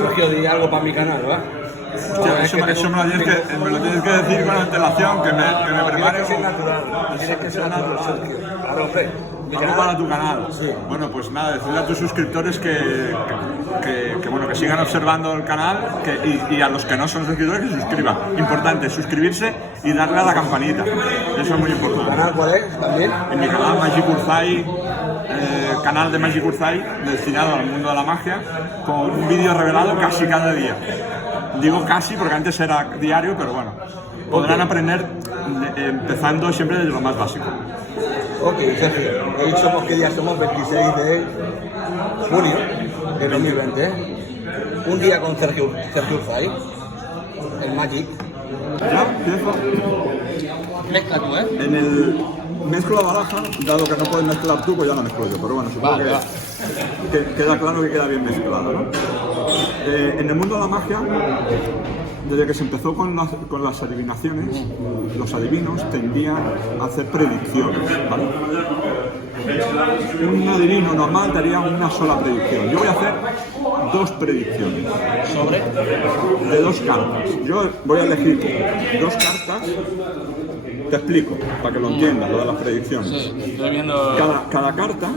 Sergio, di algo para mi canal, ¿va? Hostia, eso me lo tienes que decir con antelación, que me prepare. Tienes que ser natural, tienes que ser natural, Sergio. Claro, hombre. Algo para tu canal. Sí. Bueno, pues nada, decirle a tus suscriptores que sigan observando el canal y a los que no son suscriptores que se suscriban. Importante, suscribirse y darle a la campanita. Eso es muy ¿Tu importante. canal cuál es también? En mi canal Magic Urzai, canal de Magic Urzai destinado al mundo de la magia, con un vídeo revelado casi cada día. Digo casi porque antes era diario, pero bueno, podrán aprender empezando siempre desde lo más básico. Ok, Sergio. Hoy somos, ¿qué día somos? 26 de junio de 2020. Un día con Sergio Urzai, el Magic. Ya, empiezo. Mezcla tú, ¿eh? En el mezclo la baraja, dado que no puedes mezclar tú, pues ya la mezclo yo, pero bueno, supongo que queda claro que queda bien mezclado, ¿no? En el mundo de la magia, desde que se empezó con las adivinaciones, los adivinos tendían a hacer predicciones, ¿vale? Un adivino normal daría una sola predicción. Yo voy a hacer 2 predicciones. ¿Sobre? De 2 cartas. Yo voy a elegir 2 cartas. Te explico, para que lo entiendas, lo de las predicciones. Sí, estoy viendo. Cada carta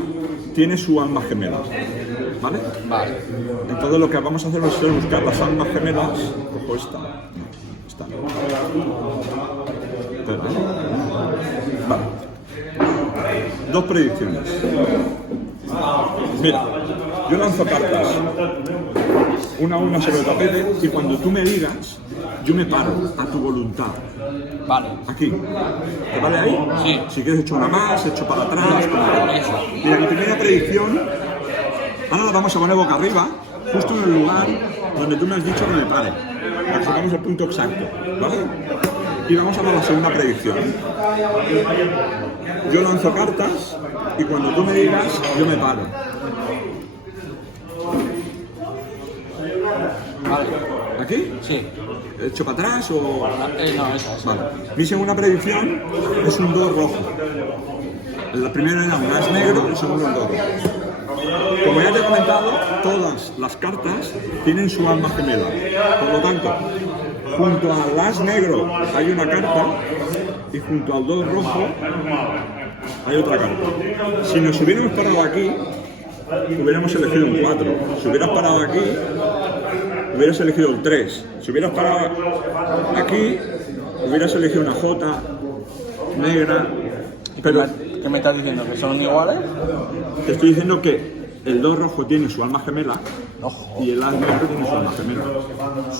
tiene su alma gemela, ¿vale? Vale. Entonces lo que vamos a hacer es buscar las almas gemelas. Cojo esta. No, esta no. Espera, ¿eh? Vale. 2 predicciones. Mira, yo lanzo cartas una a una sobre el tapete y cuando tú me digas, yo me paro a tu voluntad. Vale. Aquí. ¿Te vale ahí? Sí. Si quieres echo una más, echo para atrás, como quieras. Mira, mi primera predicción, ahora la vamos a poner boca arriba, justo en el lugar donde tú me has dicho que me pare. Para que sacamos el punto exacto, ¿vale? Y vamos a ver la segunda predicción. Yo lanzo cartas y cuando tú me digas, yo me paro. Vale. ¿Aquí? Sí. ¿Echo para atrás o...? No, esa es. Vale. Mi segunda predicción es un 2 rojo. El primero era un as negro, el segundo un 2 rojo. Como ya te he comentado, todas las cartas tienen su alma gemela. Por lo tanto, junto al as negro hay una carta y junto al 2 rojo hay otra carta. Si nos hubiéramos parado aquí, hubiéramos elegido un 4. Si hubieras parado aquí, hubieras elegido un 3. Si hubieras parado aquí, hubieras elegido una J negra. Pero ¿Qué me estás diciendo? ¿Que son iguales? te estoy diciendo que el 2 rojo tiene su alma gemela Ojo. y el as negro tiene su alma gemela.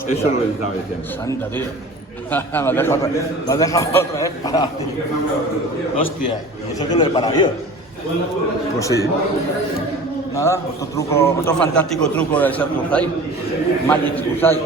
Eso es lo que estaba diciendo. Santa, tío. Me has dejado otra vez parado, tío. Hostia, ¿y eso que lo he parado yo? Pues sí. Nada, otro fantástico truco del Sergio Urzai. Magic Urzai.